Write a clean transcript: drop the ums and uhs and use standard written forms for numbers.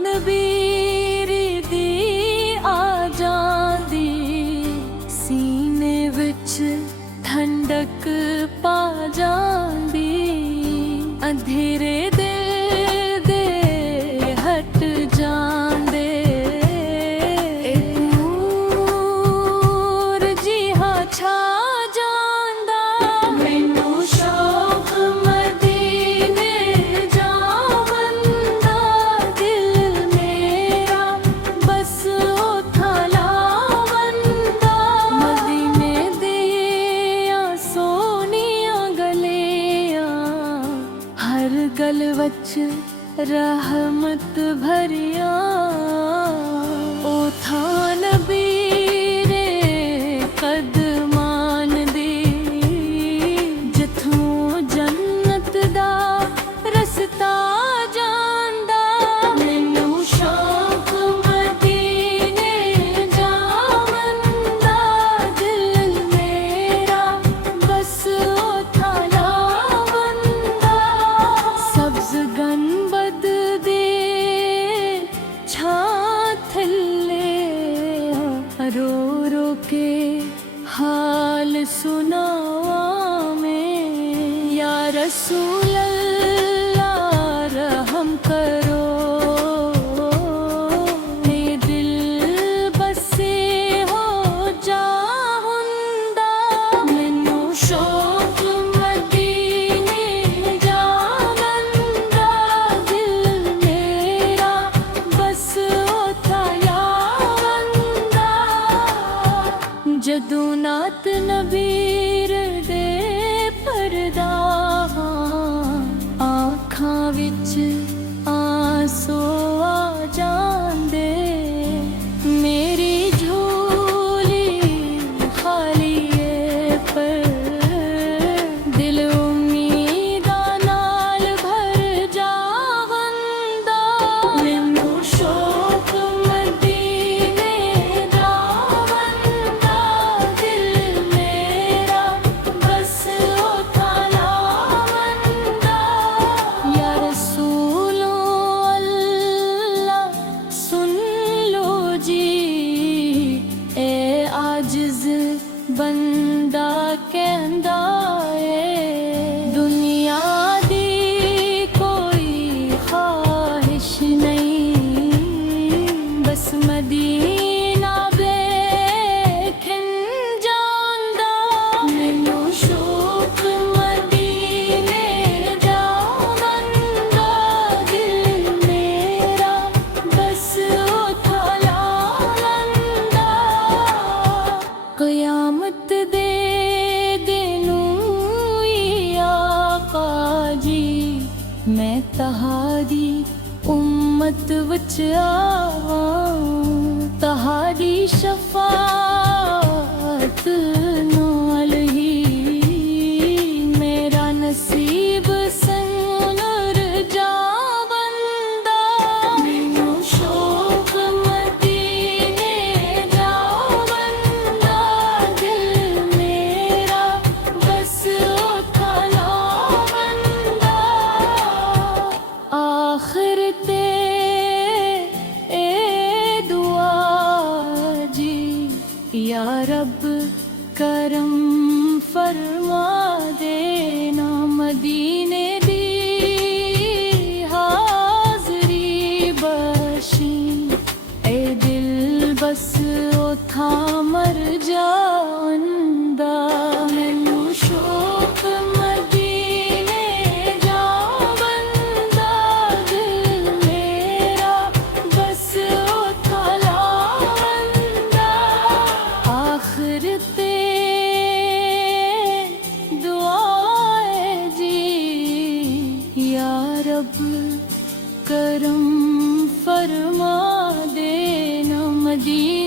नबीर दी आ जांदी सीने विच ठंडक पा जांदी अंधेरे दिल दे हट जांदे नूर जी हाँ छा जांदा मैनू शौक मदीने जावन दा दिल मेरा बस ओथा लावन दा मदीने दियां सोनियां गलियां हर गल वच रहमत भरिया ओथा नबीरे कदमान दी जिथों जन्नत दा रस्ता जांदा मैनू शौक मदीने जावन दा दिल मेरा बस ओथा लावन दा सब्ज गनबद दे छां थल्ले रो रो के हाल सुनावा में या रसूल अल्लाह रहम करो हे दिल बसे हो जा हुंदा मैनू शौक मदीने जावन दा दिल मेरा बस ओथा लावन दा जदों नात नबीर दे परदा आँखां विच आंसू आ जांदे मेरी झोली खाली है पर दिल उम्मीदां नाल भर जावंदा मैनू शौक मदीने जावन दा दिल मेरा बस ओथा लावन दा या रसूलो अल्लाह सुन लो जी ए आजिज़ बंदा कहंदा ए दुनिया दी कोई ख्वाहिश नहीं बस मदीना वेखन जांदा मैनू शौक मदीने जावन दा दिल मेरा बस ओथा लावन दा क़यामत दे दिनू आका जी मैं तहारी उम्मत विच आवां तहारी शफाअत नाल ही मेरा नसीब संवर जावंदा मैनू शौक मदीने जावन दा दिल मेरा बस ओथा लावन दा आखिर ते ए दुआ जी या रब करम फरमा देना मदीने दी हाज़री बशी ए दिल बस ओथा मर जांदा मैनू शौक मदीने जावन दा दिल मेरा बस ओथा लावन दा आखिर ते दुआ है जी या रब करम फरमा देना मदीने